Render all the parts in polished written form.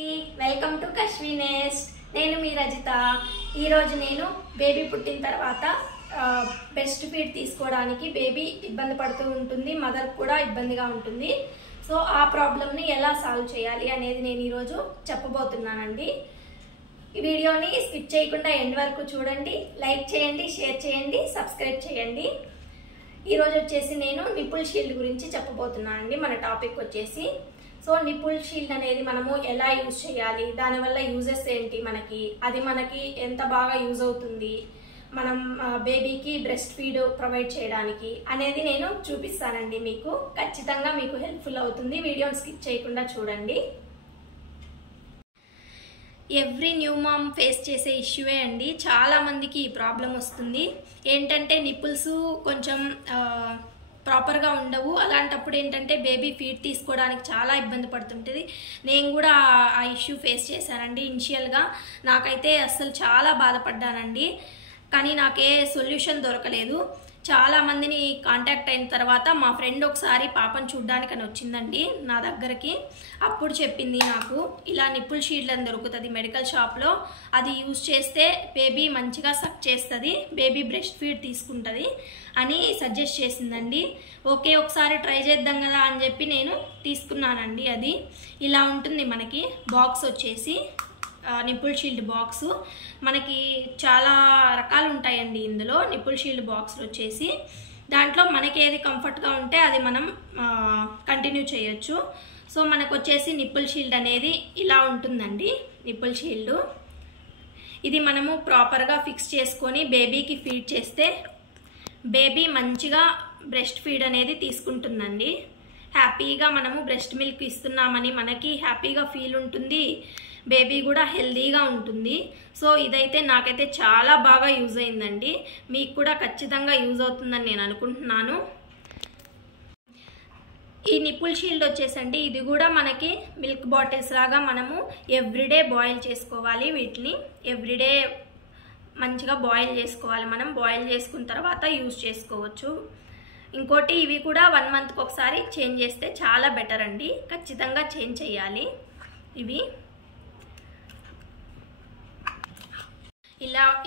Welcome to Kashvi NEFT. నేను మీ రజిత. ఈరోజు నేను బేబీ పుట్టిన తర్వాత బెస్ట్ ఫీడ్ తీసుకోవడానికి బేబీ ఇబ్బంది పడుతూ ఉంటుంది, మదర్ కూడా ఇబ్బందిగా ఉంటుంది. సో ఆ ప్రాబ్లమ్ని ఎలా సాల్వ్ చేయాలి అనేది నేను ఈరోజు చెప్పబోతున్నానండి. ఈ వీడియోని స్కిప్ చేయకుండా ఎండ్ వరకు చూడండి, లైక్ చేయండి, షేర్ చేయండి, సబ్స్క్రైబ్ చేయండి. ఈరోజు వచ్చేసి నేను నిపుల్ షీల్డ్ గురించి చెప్పబోతున్నానండి. మన టాపిక్ వచ్చేసి సో నిపుల్ షీల్డ్ అనేది మనము ఎలా యూజ్ చేయాలి, దానివల్ల యూజెస్ ఏంటి, అది మనకి ఎంత బాగా యూజ్ అవుతుంది, మనం బేబీకి బ్రెస్ట్ ఫీడ్ ప్రొవైడ్ చేయడానికి అనేది నేను చూపిస్తానండి. మీకు ఖచ్చితంగా మీకు హెల్ప్ఫుల్ అవుతుంది. వీడియోని స్కిప్ చేయకుండా చూడండి. ఎవ్రీ న్యూ మామ్ ఫేస్ చేసే ఇష్యూవే అండి. చాలా మందికి ఈ ప్రాబ్లం వస్తుంది. ఏంటంటే నిపుల్స్ కొంచెం ప్రాపర్గా ఉండవు. అలాంటప్పుడు ఏంటంటే బేబీ ఫీడ్ తీసుకోవడానికి చాలా ఇబ్బంది పడుతుంటుంది. నేను కూడా ఆ ఇష్యూ ఫేస్ చేశానండి. ఇనిషియల్గా నాకైతే అస్సలు చాలా బాధపడ్డానండి. కానీ నాకే సొల్యూషన్ దొరకలేదు. చాలా మందిని కాంటాక్ట్ అయిన తర్వాత మా ఫ్రెండ్ ఒకసారి పాపను చూడ్డానికి అని వచ్చిందండి నా దగ్గరికి. అప్పుడు చెప్పింది నాకు, ఇలా నిపుల్ షీల్డ్ అని దొరుకుతుంది మెడికల్ షాప్లో, అది యూజ్ చేస్తే బేబీ మంచిగా సక్ చేస్తుంది, బేబీ బ్రెస్ట్ ఫీడ్ తీసుకుంటుంది అని సజెస్ట్ చేసిందండి. ఓకే, ఒకసారి ట్రై చేద్దాం కదా అని చెప్పి నేను తీసుకున్నానండి. అది ఇలా ఉంటుంది. మనకి బాక్స్ వచ్చేసి నిపుల్ షీల్డ్ బాక్స్ మనకి చాలా రకాలు ఉంటాయండి. ఇందులో నిపుల్ షీల్డ్ బాక్స్లు వచ్చేసి దాంట్లో మనకి ఏది కంఫర్ట్గా ఉంటే అది మనం కంటిన్యూ చేయొచ్చు. సో మనకు వచ్చేసి నిపుల్ షీల్డ్ అనేది ఇలా ఉంటుందండి. నిపుల్ షీల్డ్ ఇది మనము ప్రాపర్గా ఫిక్స్ చేసుకొని బేబీకి ఫీడ్ చేస్తే బేబీ మంచిగా బ్రెస్ట్ ఫీడ్ అనేది తీసుకుంటుందండి. హ్యాపీగా మనము బ్రెస్ట్ మిల్క్ ఇస్తున్నామని మనకి హ్యాపీగా ఫీల్ ఉంటుంది, బేబీ కూడా హెల్దీగా ఉంటుంది. సో ఇదైతే నాకైతే చాలా బాగా యూజ్ అయిందండి. మీకు కూడా ఖచ్చితంగా యూజ్ అవుతుందని నేను అనుకుంటున్నాను. ఈ నిపుల్ షీల్డ్ వచ్చేసండి, ఇది కూడా మనకి మిల్క్ బాటిల్స్ లాగా మనము ఎవ్రీడే బాయిల్ చేసుకోవాలి. వీటిని ఎవ్రీడే మంచిగా బాయిల్ చేసుకోవాలి. మనం బాయిల్ చేసుకున్న తర్వాత యూజ్ చేసుకోవచ్చు. ఇంకోటి ఇవి కూడా 1 మంత్కి ఒకసారి చేంజ్ చేస్తే చాలా బెటర్ అండి. ఖచ్చితంగా చేంజ్ చేయాలి. ఇవి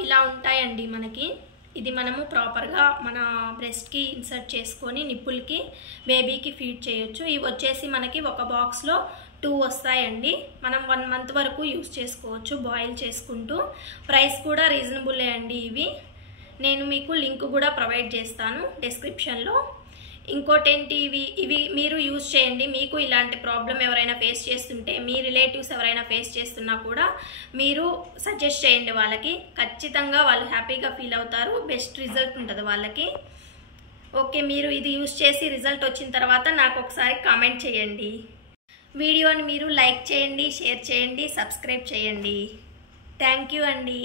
ఇలా ఉంటాయండి మనకి. ఇది మనము ప్రాపర్గా మన బ్రెస్ట్కి ఇన్సర్ట్ చేసుకొని నిప్పుల్కి బేబీకి ఫీడ్ చేయొచ్చు. ఇవి వచ్చేసి మనకి ఒక బాక్స్లో 2 వస్తాయండి. మనం 1 మంత్ వరకు యూస్ చేసుకోవచ్చు బాయిల్ చేసుకుంటూ. ప్రైస్ కూడా రీజనబుల్లే అండి. నేను మీకు లింక్ కూడా ప్రొవైడ్ చేస్తాను డిస్క్రిప్షన్లో. ఇంకోటి ఏంటి, ఇవి మీరు యూజ్ చేయండి. మీకు ఇలాంటి ప్రాబ్లం ఎవరైనా ఫేస్ చేస్తుంటే, మీ రిలేటివ్స్ ఎవరైనా ఫేస్ చేస్తున్నా కూడా మీరు సజెస్ట్ చేయండి వాళ్ళకి. ఖచ్చితంగా వాళ్ళు హ్యాపీగా ఫీల్ అవుతారు, బెస్ట్ రిజల్ట్ ఉంటుంది వాళ్ళకి. ఓకే, మీరు ఇది యూజ్ చేసి రిజల్ట్ వచ్చిన తర్వాత నాకు ఒకసారి కామెంట్ చేయండి. వీడియోని మీరు లైక్ చేయండి, షేర్ చేయండి, సబ్స్క్రైబ్ చేయండి. థ్యాంక్ యూ అండి.